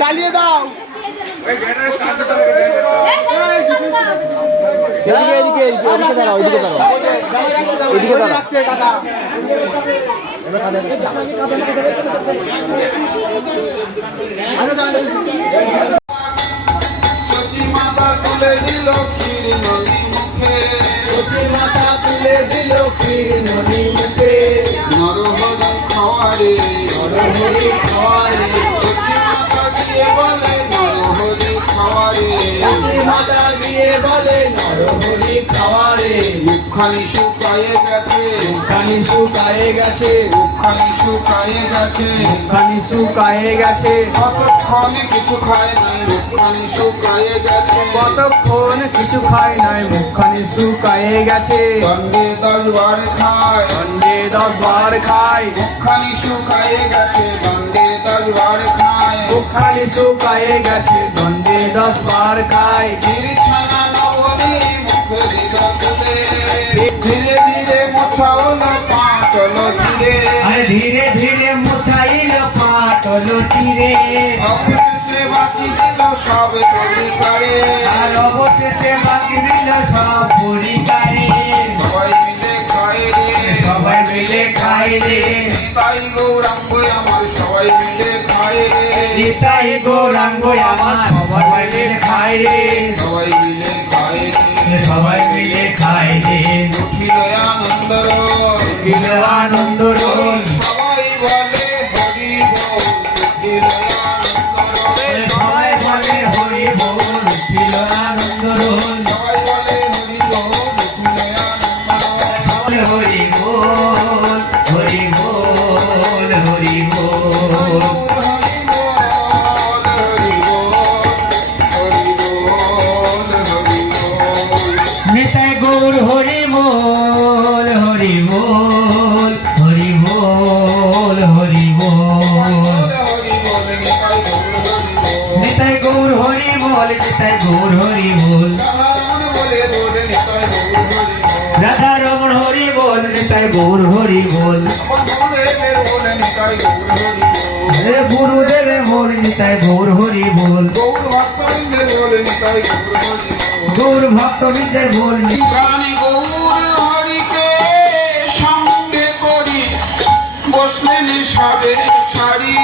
চালিয়ে দাও। এদিকে দাঁড়াও, এদিকে দাঁড়াও, এদিকে দাঁড়াও। মাথা তুলে দিল ক্ষীর নদী মুখে, মাথা তুলে দিল ক্ষীর নদী মুখে, নরহরি খাওয়ারে নরহরি খাওয়ারে, মাথা দিয়ে বলে নরহরি খাওয়ারে, মাথা দিয়ে বলে নরহরি খাওয়ারে। মুখখানি শুকায়ে গেছে, মুখখানি শুকায়ে গেছে, মুখখানি শুকায়ে গেছে, মুখখানি শুকায়ে গেছে। কতক্ষণে কিছু খায় নাই, মুখখানি শুকায়ে গেছে, কতক্ষণ কিছু খায় নাই, মুখখানি শুকায়ে গেছে। দণ্ডে 10 বার খায়, দণ্ডে 10 বার খায়, মুখখানি শুকায়ে গেছে, দণ্ডে 10 বার খায়, মুখখানি শুকায়ে গেছে, দণ্ডে 10 বার খায়। ছানা নবনী মুখে দিল তুলে, ধীরে ধীরে মোছাওল পাটল ধীরে, ধীরে ধীরে মুছাইল পাটল চিরে, অবশেষে বাকি দিল সব পরিকারে, আর অবশেষে বাকি দিল সব পরিকারে। সবাই মিলে খায় রে, সবাই মিলে খাই রে, তাই গৌরাঙ্গ আমার সবাই মিলে খায় রে, নিতাই গৌরাঙ্গ আমার সবাই মিলে খাই রে, সবাই মিলে খায় রে, সবাই মিলে খাই রে। উঠিল আনন্দ উঠিল আনন্দ রোল, সবাই বলে হরি বল, উঠিল আনন্দ সবাই বলে হরি বল, উঠিল আনন্দ রোল, সবাই বলে হরি বল, উঠিল আনন্দ হরি বল, হরি বল, হরি বল। নিতাই গৌর হরি বল, হরি বল, হরি বল, হরি বল। নিতাই গৌর হরি বল, নিতাই গৌর হরি বল। রাধা রমণ হরি বল, নিতাই গৌর হরি বল। হে গুরুদেবের বল, নিতাই গৌর হরি বল। গৌর ভক্তবৃন্দের বল, প্রাণী গৌর হরিকে সঙ্গে করি বসলেন সবে সারি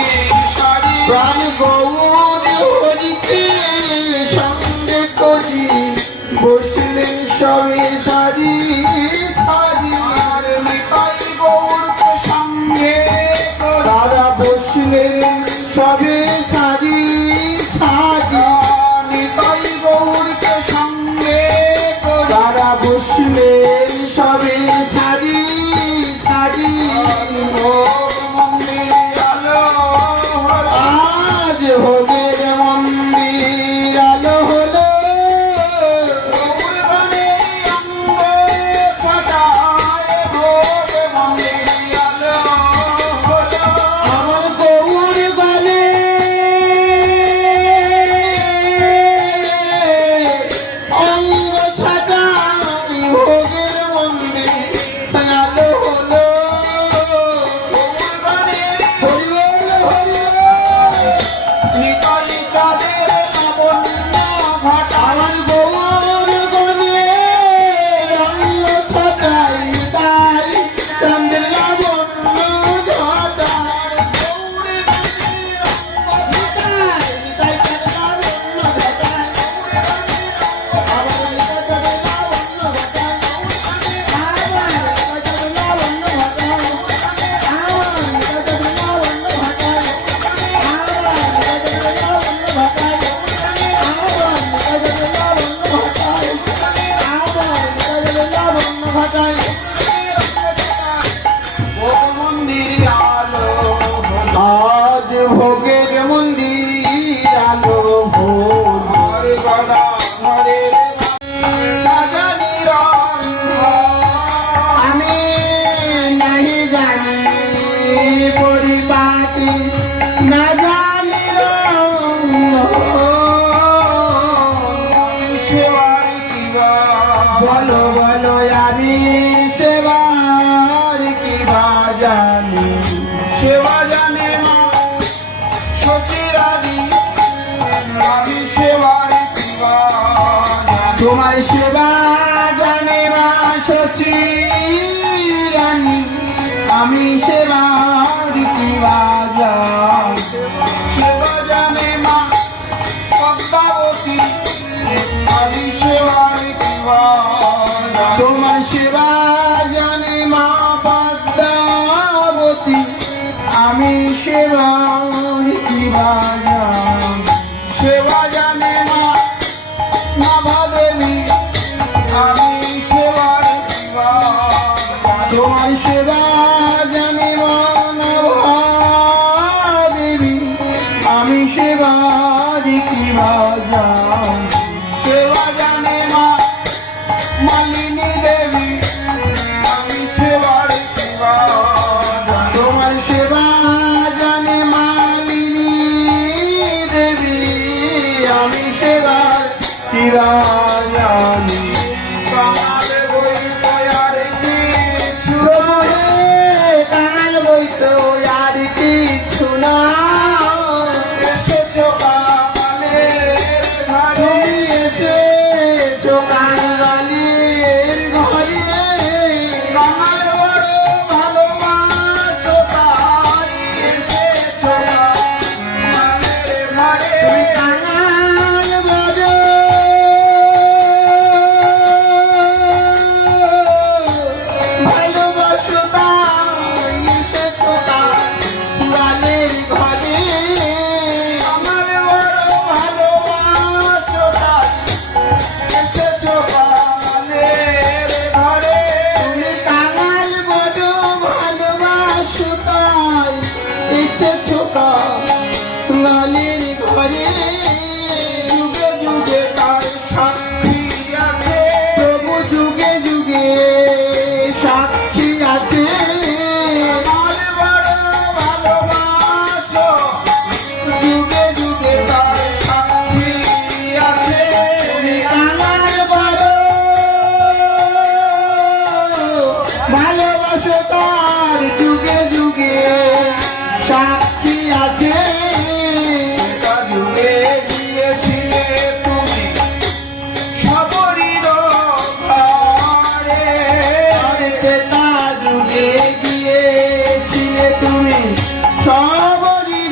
সারি, প্রাণ গৌর হরিকে সঙ্গে করি বসলেন সবে সারি সারি। আর নিতাই গৌরকে সঙ্গে তারা বসলেন সবে সারি সারি। নিতাই গৌরকে সঙ্গে তারা বসলেন সবে সারি সারি। মন্দির আলো আজ ভোগের মন্দির আলো হলো, গৌরবাণী অঙ্গ ফটায় ভোগ মন্দির আলো হলো। আমার গৌর গলে অঙ্গ ছাটাই ভোগের মন্দির আলো হলো। নিতাই চাঁদের লাবণ্য ঘটা, আমার গৌর গলে অঙ্গ ছাটাই তাই চন্দ্র লাবণ্য ঘটায়। নিতাই চন্দ্র লাবণ্য ঘটায়, আমার নিতাই চন্দ্র লাবণ্য ঘটায়, আমার নিতাই চন্দ্র লাবণ্য ঘটায়, আমার নিতাই চন্দ্র লাবণ্য ঘটায়, আমার নিতাই চন্দ্র লাবণ্য ঘটায়, আমার নিতাই চন্দ্র লাবণ্য ঘটায়, আমার নিতাই চন্দ্র লাবণ্য ঘটায়। মন্দির আলো আজ ভোগের মন্দির আলো ভোর, ঘর গড়া ঘরের রাজানি রঙ, আমি নাহি জানি পরিপাটি না জানিল সেবার কিবা বলো বলো আমি সেবার কি বা জানি সেবা জানে মা সচিরাদি আমি সেবার কিবা তোমার সেবা জানে মা শচী রানী আমি সেবার কি বা জানি সেবা জানে মা পদ্মাবতী আমি সেবার কিবা তোমার সেবা জানে মা পদ্মাবতী আমি সেবার কি বা জানি সেবা জানে মা নাভাদেবী আমি সেবার কিবা তোমার সেবা জানে মা দেবী আমি সেবার কি বা জানি সেবা জানে মা মালিনী দেবী আমি সেবার কিবা তোমার সেবা জানে মালিনী দেবী আমি সেবার কি বা জানি কামাল বই পয়ার কিছু প্রভু হে কাঙাল বইতো আর কিছু না এসেছো কামালের ঘরে তুমি এসেছো কাঙালির ঘরে কামাল বড় ভালোবাসো তাই এসেছো কামালের ঘরে তুমি কাঙাল বড় ভালোবাসো তাই এসেছো কাঙালির ঘরে আমার বড় ভালোবাসো তাই এসেছো কামালের ঘরে তুমি কাঙাল বড় ভালোবাসো তাই এসেছো কাঙালির ঘরে যুগে যুগে তার সাক্ষী আছে প্রভু যুগে যুগে সাক্ষী আছে আমার বড় ভালোবাসো যুগে যুগে তার সাক্ষী আছে কাঙাল বড় ভালোবাসো তার যুগে যুগে সাক্ষী আছে তা যুগে দিয়েছিলে তুমি সবরীর ঘরে তা যুগে গিয়েছিলে তুমি সবরই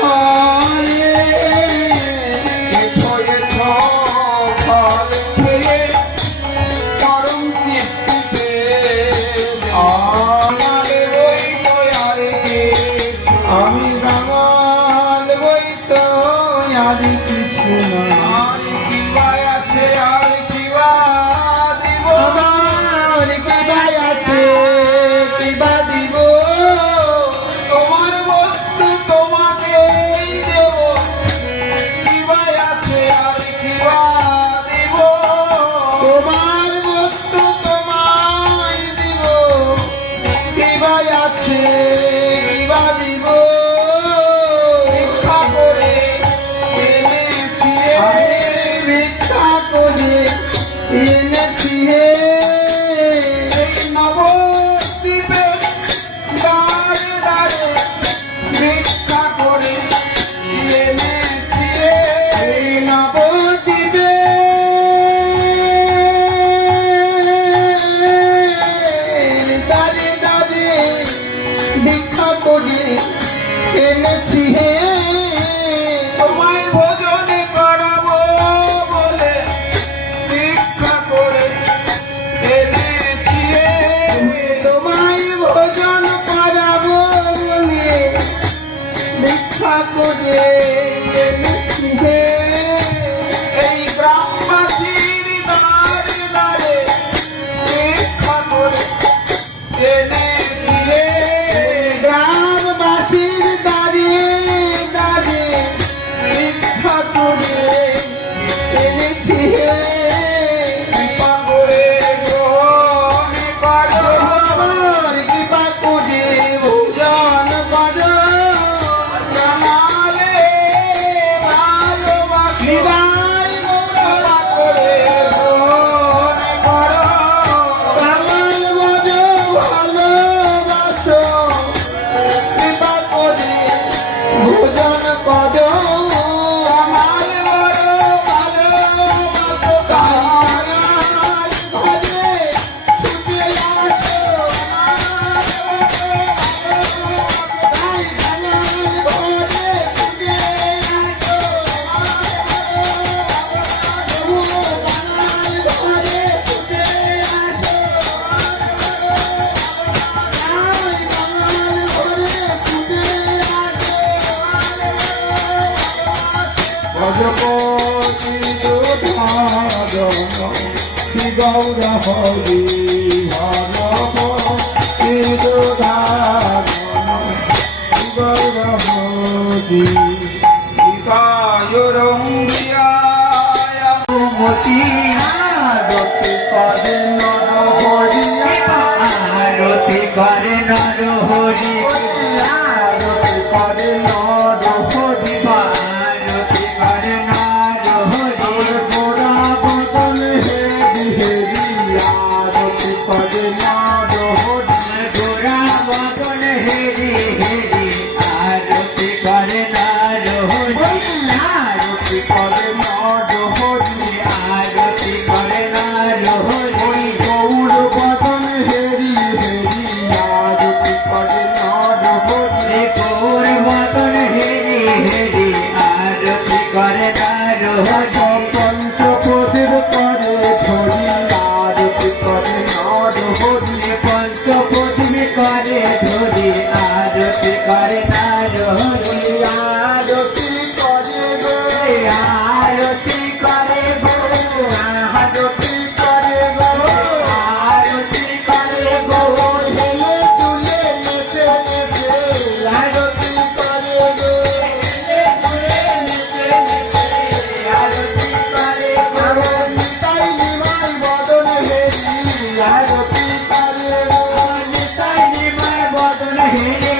ঘরে এঠো এঠো ফল খেয়ে পরম তৃপ্তিতে আমার ওই দয়ারে গেছো আমি কাঙাল বইতো আর কিছু না আর কিবা আছে আর কিবা দিব আমার কি ভাই আছে কি বা দিব তোমার বস্তু তোমাকেই দেব কিবা আছে আর কিবা দিব তোমার বস্তু তোমায় দিব কি ভাই আছে কি বা দিব ভিক্ষা করে এনেছি আমি ভিক্ষা করে এনেছি হে এই নবদ্বীপে দাঁড়ে দাঁড়ে ভিক্ষা করে এনেছি এই নবদ্বীপে দাঁড়ে দাঁড়ে ভিক্ষা করে এনেছি হে তোমায় ভোজন করাবো বলে ভিক্ষা করে এনেছি তোমায় ভোজন করাবো বলে ভিক্ষা করে এনেছি হে এই গ্রামবাসীর দাঁড়ে দাঁড়ে ভিক্ষা করে এনেছি গ্রামবাসীর দাঁড়িয়ে দাঁড়িয়ে ভিক্ষা করে এনেছি হে কৃপা করে গ্রহণ করো আমার কৃপা করে ভোজন করো পদ আমার বড় ভালোবাসো তাই ঘরে ছুটে আসো তাই ঘরে ছুটে আসো প্রভু ঘরে ছুটে আসো ভজপতি যোধাজন শ্রী গৌর হরি ভজপতি যোধাজন শ্রী গৌর হরি নিতায় রঙ্গিয়ায় মতি আরতি করে নর হরি আরতি করে নর হরি আরতি করে নর হরি আরতি করে নর হরি গোরা বদন হে বিহেরি আরতি করে নর হরি গোরা বদন হেরি হেরি আরতি করে নর হরি আরতি করে নর হরি আরতি করে নর হরি গৌর বদন হেরি হেরি আরতি করে নর হরি গৌর বদন হেরি হেরি আরতি করে নর হরি পঞ্চপদের করে ধরি আরতি করে নর হরি পঞ্চপদী করে ধরি আরতি করে নর হরি আরতি করে গো আরতি করে গো আরতি করে গো আরতি করে গো হেলে তুলে নেচে নেচে আরতি করে গো আরতি করে গো আমার নিতাই নিমাই বদন হেরি আরতি করে গো নিতাই নিমাই বদন হেরে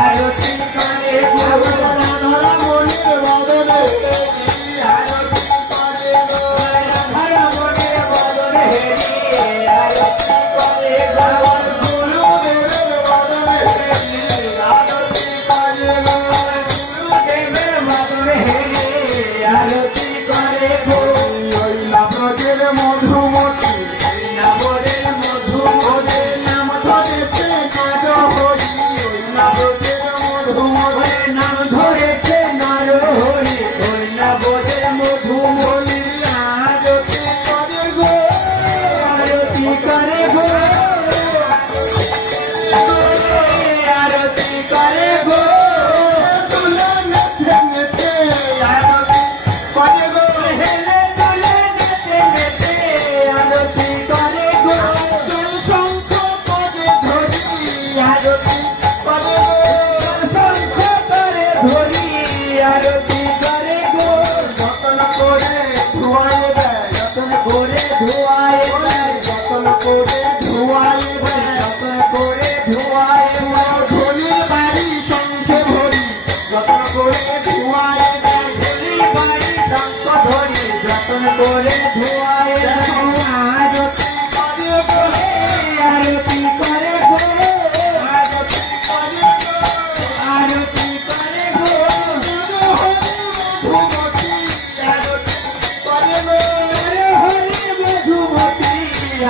আরতি করে গো আমার রাধা মনির বদন হেরি আরতি করে গো রাধার মনে বদন হেরে আরতি করে গো আমার গুরুদেবের বদন হেরি আরতি করে গো গুরুদেবের বদন হেরে আরতি করে গো ওই নামদের মধুমতি নামরের মধু ওদের নাম ধরেছে নাদ হরি ওই নামদের মধুমতি নাম ধরেছে নর হরি ওই নামরের মধু বলি আরতি করে গো আরতি করে গো আরতি করে গো তুলে নেচে নেচে আরতি করে গো হেলে তুলে নেচে নেচে আরতি করে গো জল শঙ্খ পদে ধরি আরতি করে গো শঙ্খ করে ধরি আরতি করে গো যতন করে ধোয়ায় দেয় যতন করে ধোয়ায় যতন করে ধোয়ায় দেয় যতন করে ধোয়ায় ধনির বাড়ি শঙ্খে ভরি যতন করে ধোয়ায় দেয় ধরি বাড়ি শঙ্খ ধরি যতন করে ধোয়ায় আরতি করে গো আরতি করে গো আরতি করে গো আরতি করে গো মধুমতি আরতি করে গো হরি মধুমতি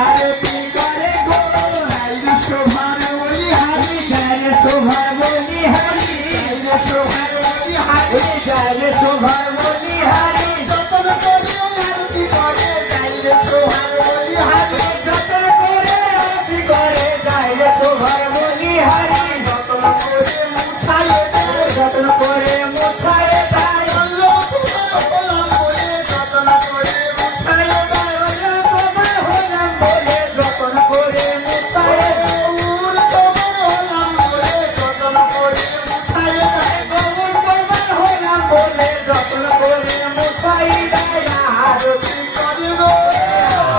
আরতি করে গো শোভার বলি হারি জয় শোভা বলি হরি শোভার বলি হারি জয় শোভা বলি হরি যতন করে আরতি করে যাইলে শোভার বলি হারি যতন করে আরতি করে জয় শোভা বলি হরি যতন করে মুছাইয়ে দেয় যতন করে মুছায় তাই যতন করে মুছাইয়ে দেয় তোমার হলাম বলে যতন করে মুছায় গৌর তোমার হলাম বলে যতন করে মুছাইয়ে দেয় গৌর তোমার হলাম বলে যতন করে মুছাই দেয় আরতি করে গো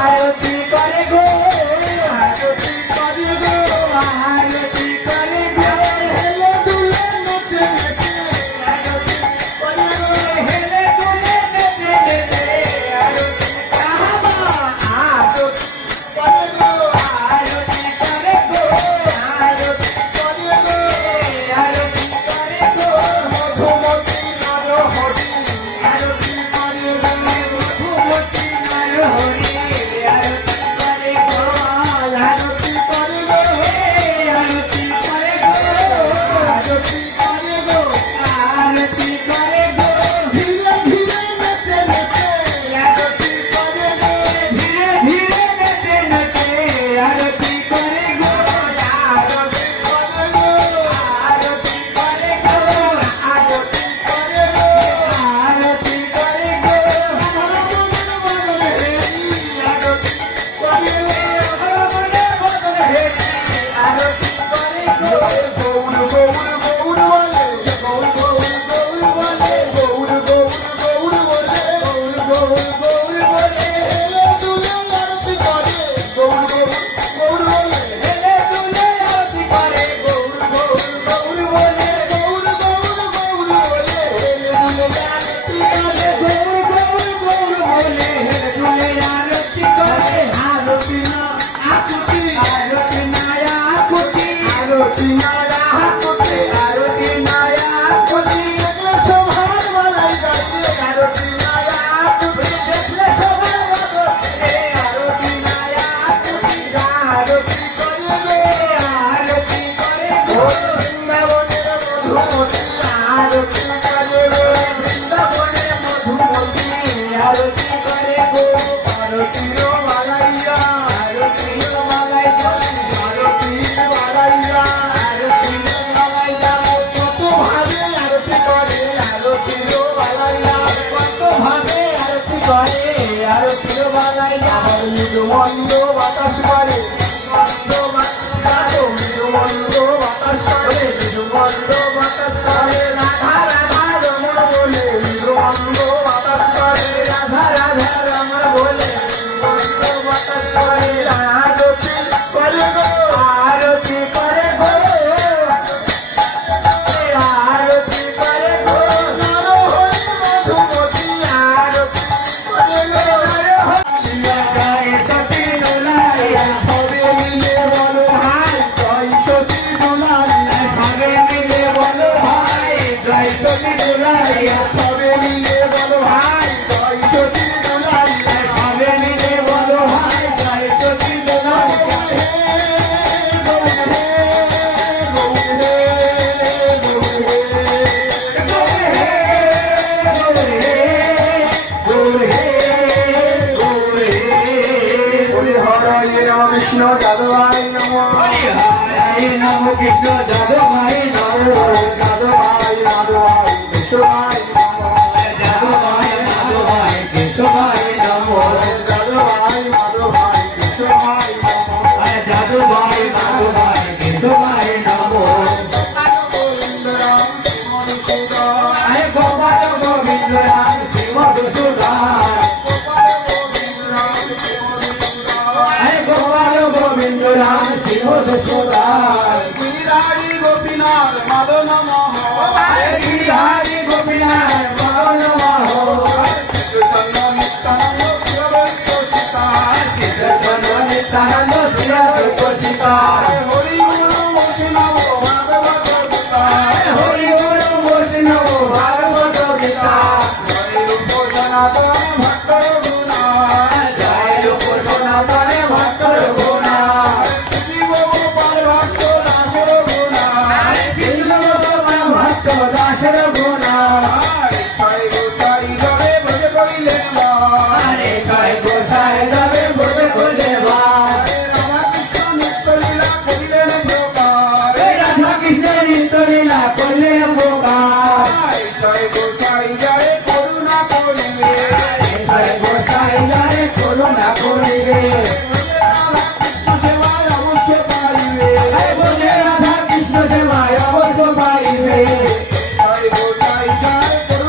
আরতি করে গো আরতি করে গো আরতি করে গো হেলে দুলে নেচে নেচে মৃদুমন্দ বাতাস করে মৃদুমন্দ বাতাস করে মৃদুমন্দ বাতাস করে রাধা রাধা রমণ বলে মৃদুমন্দ বাতাস করে রাধা রাধা রমণ বলে মৃদুমন্দ বাতাস করে আরতি করে গো আরতি করে গো আরতি করে গো নর হরি মধুমতি আরতি করে গো জয় সতী দুলারিয়া সবে মিলে বলো হাই জয় সতী দুলারিয়া সবে মিলে বলো ভাই জয় সতী দুলারিয়া সবে মিলে বলো হাই জয় সতী দুলারিয়া সবে মিলে বলো ভাই জয় সতী দুলারিয়া কৃষ্ণ যাদবাই নম হরে নম কৃষ্ণ যাদবাই নম যাদবাই যাদবাই বিশ্বভাই যাদবাই যাদবাই কেশবাই নম যাদবাই মাধবাই বিশ্বভাই যাদবাই যাদবাই কেশবাই নম গোবিন্দ রাম মধুসূদন আরে গোপাল গোবিন্দ রাম শিব দুসুদান আরে গোপাল গোবিন্দ রাম শিব দুসুদান গিরিধারী গোপীনাথ মদন মোহন আরে গিরিধারী গোপীনাথ মদন মোহন চৈতন্য নিত্যানন্দ শিবৈক্য সীতা চিত্তচন্দ্র নিত্যানন্দ শিব দুসুদা হরি গুরু বৈষ্ণব ভাগবত গীতা হরি গুরু বৈষ্ণব ভাগবত গীতা হরি রূপ সনাতন ভক্ত গুণা জয় রূপ সনাতনে ভক্তর গুণা শিব গোপাল ভক্ত দাসের গুণা কৃষ্ণ গোপাল ভক্ত দাসের গুণা ছয় গোসাই জবে ভোজ করিলেন বা আরে কয় গোসাই যাবে বলে বলে বা রাধাকৃষ্ণ নিত্য লীলা করিলেন প্রকার রাধা কৃষ্ণের নিত্য লীলা করলে উপকার ছয় গোসাই যায় করুণা করিবে কয় গোসাই যারে করুণা করিবে রাধাকৃষ্ণ সেবায় অবশ্য পাইবে রাধা কৃষ্ণ সেবায় অবশ্য পাইবে ছয় গোসাই যায় করুণা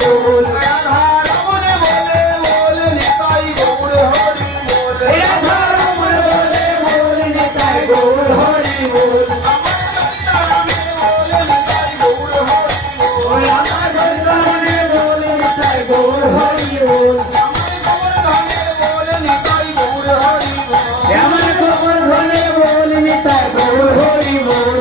বল রাধা রমন বলে বল নিতাই গৌর হরি বল রাধা রমন বলে বল নিতাই গৌর হরি বল আমার রমনে বলে নিতাই গৌর হরি বল আমার খবর ধনে বল নিতাই গৌর হরি বল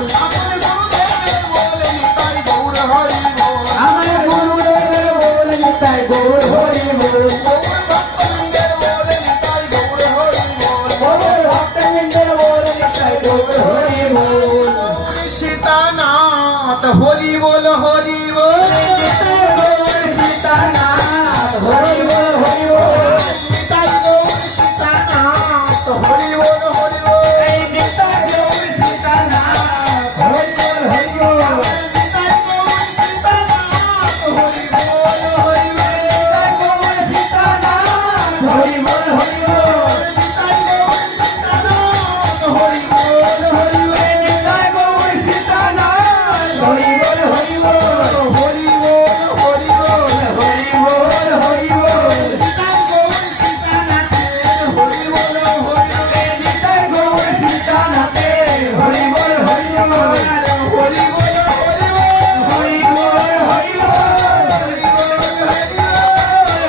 আমার গুরুদেবের বল নিতাই গৌর হরি বল গৌর ভক্তবৃন্দের বল নিতাই গৌর হরি বল সীতানাথ হরি বল হরি বল নিতাই গৌর সীতানাথ হরি বল হরি বল নিতাই গৌর সীতানাথ হরি বল হরি বল এই নিতাই গৌর সীতানাথ হরি বল হরি বল নিতাই গৌর সীতানাথ হরি বল হরি বল নিতাই গৌর সীতানাথ হরি বল হরি বল নিতাই গৌর সীতানাথ হরি বল হরি বল নিতাই গৌর সীতানাথ হরি বল হরি বল হরি বল হরি বল হরি বল হরি বল নিতাই গৌর সীতানাথের হরি বল হরি বল নিতাই গৌর সীতানাথের হরি বল হরি বল হরি বল হরি বল হরি বল হরি বল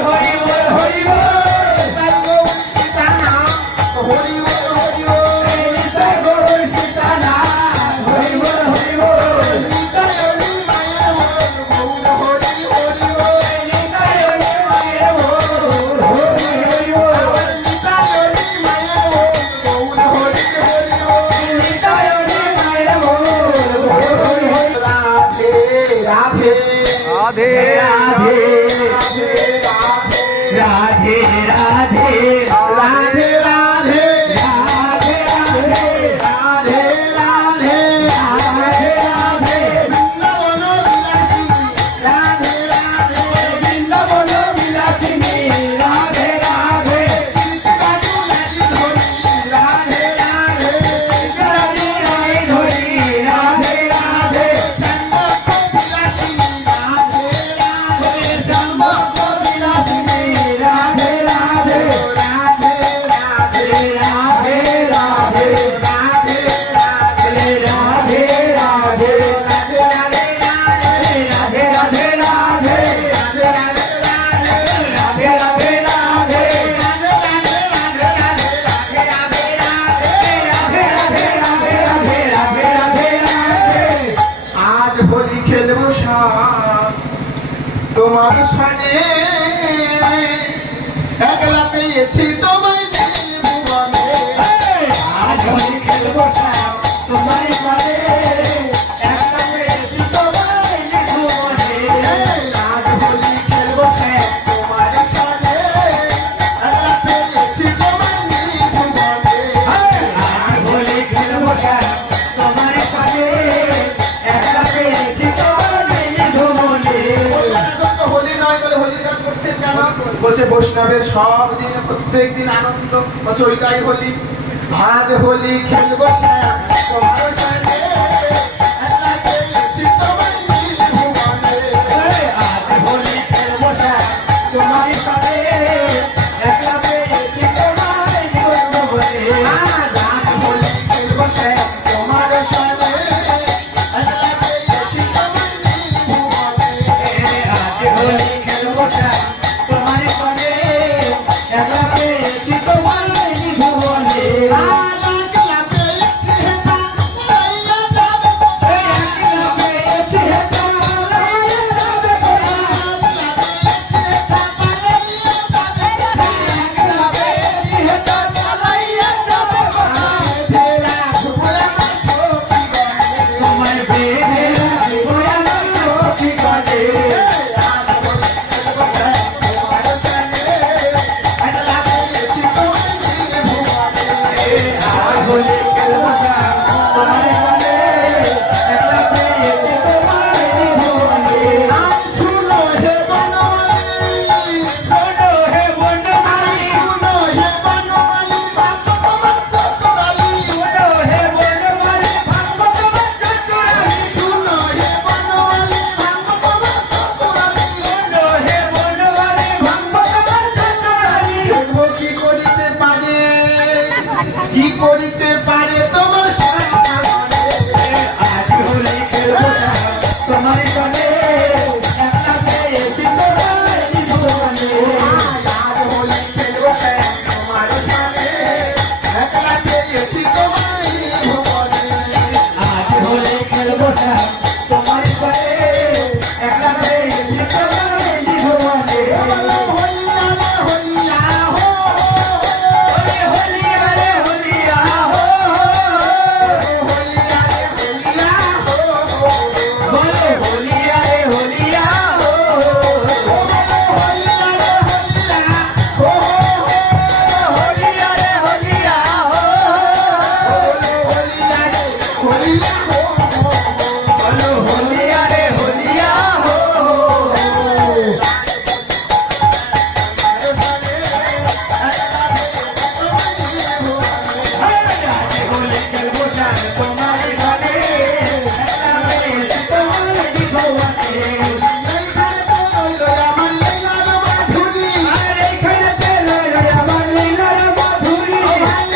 হরি বল হরি বল নিতাই গৌর সীতানাথ হরি বল হরি বল নিতাই গৌর সীতানাথ হরি বল হরি বল নিতাই হরি মায়ের বল গৌর হরি হরি বল নিতাই হরি মায়ের বল হরি হরি বল নিতাই হরি মায়ের বল গৌর হরি হরি বল নিতাই হরি মায়ের বল হরি হরি রাধে রাধে রাধে রাধে রাধে রাধে রাধে রাধে রাধে রাধে রাধে রাধে রাধে রাধে রাধে বৃন্দাবন বিলাসিনী রাধে রাধে বৃন্দাবন বিলাসিনী রাধে রাধে কৃষ্ণকাটু লাগি ধরি রাধে রাধে রাধে রাধে ধরি রাধে রাধে শ্যামক বিলাসিনী রাধে রাধে সম্ভব বিলাসিনী রাধে রাধে রাধে রাধে রাধে রাধে রাধে রাধে রাধে রাধে রাধে রাধে রাধে রাধে রাধে রাধে আজ হোলি খেলবো সাপ তোমার সানে একলা পেয়েছি তোমায় ভুবনে আজ হোলি খেলবো তোমার সাথে একটা পেয়েছি তোমার জীবনে আজ হোলি খেলবো তোমার সানে একলা পেয়েছি তোমায় ভুবনে আজ হোলি খেলবো তোমার সাথে একটা পেয়েছি তোমার জীবনে হোলি নয় বলে হোলি গান করছেন কেন? বলছে বৈষ্ণবের সব দিন প্রত্যেক দিন আনন্দ বলছে ওইটাই হোলি আজ হোলি খেলবো শ্যাম তোমার সাথে একলা পেয়েছি তোমায় ভুবনে আজ হোলি খেলবো তোমার সাথে একটা পেয়েছি তোমার জীবনে আজ হোলি খেলবো শ্যাম তোমার সাথে একলা পেয়েছি তোমায় ভুবনে আজ হোলি খেলবো তোমার সাথে একটা পেয়েছি তোমার জীবনে আজ একলা পেয়েছি হেতা লাইলা যাবে একলা পেয়েছি তোমার বেড়ে জীবন ঠিকানে বলো হলিয়া রে হলিয়া হো होलिया रे होलिया हो হলিয়া রে হলিয়া হো बोलो होलिया रे होलिया हो হলিয়া রে হলিয়া হো होलिया रे होलिया हो হলিয়া রে হলিয়া হো बोलो होलिया रे होलिया हो जाने बोले चल बोझा तुम्हारे घरे तुम्हारे दिखवाने আমার লীলার মাধুরী अरे खड़े लो আমার লীলার মাধুরী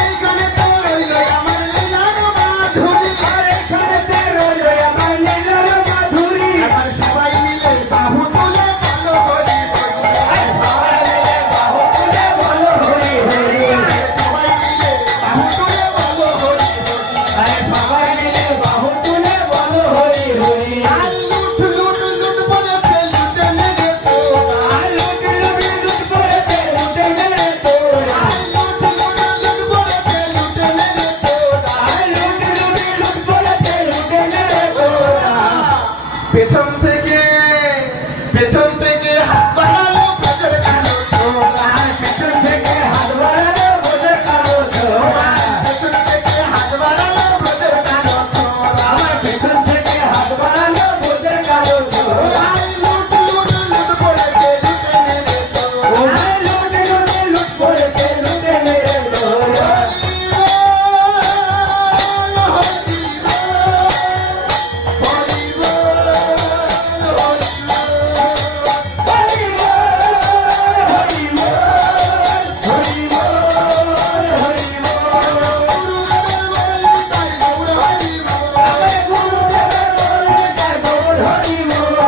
এইখানে তো রইল আমার লীলার মাধুরী अरे खड़े लो আমার লীলার মাধুরী এবার সবাই মিলে বাহু তুলে বলো হরি হরি সবাই মিলে বাহু তুলে বলো হরি হরি সবাই মিলে বাহু তুলে বলো হরি হরি अरे সবাই মিলে বাহু তুলে বলো হরি হরি আর লুট লুট লুট বলেছে লুটে নেবে তোরা আর লুট লুট লুট করেছে লুটে নেবে তোরা আর লুট লুট লুট বলেছে লুটে নেবে তোরা আর লুট লুট লুট করেছে লুটে নেবে তোরা পেছন থেকে হাত বাড়ালো কাজের কালো ছোড়া আর পেছন থেকে হাত বাড়ালো বোঝে কালো ছোড়া পেছন থেকে হাত বাড়ালো কাজের কালো ছোড়া আমার পেছন থেকে হাত বাড়ালো বোঝে কালো ছোড়া আর লুট লুট লুট বলেছে লুটে নেবে তোরা আর লুট লুট লুট করেছে লুটে নেবে তোরা হরি বল হরি বল হরি বল হরি বল আরে গুরুদেবের বল তাই বল হরি বল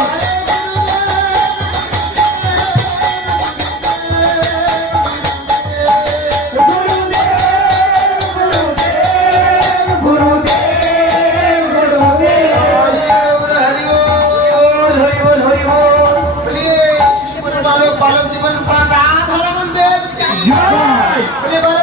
गुरुदेव गुरुदेव गुरुदेव हरि बोल हरि बोल बालक जीवन प्राण राधा रमन देव की जय। बोले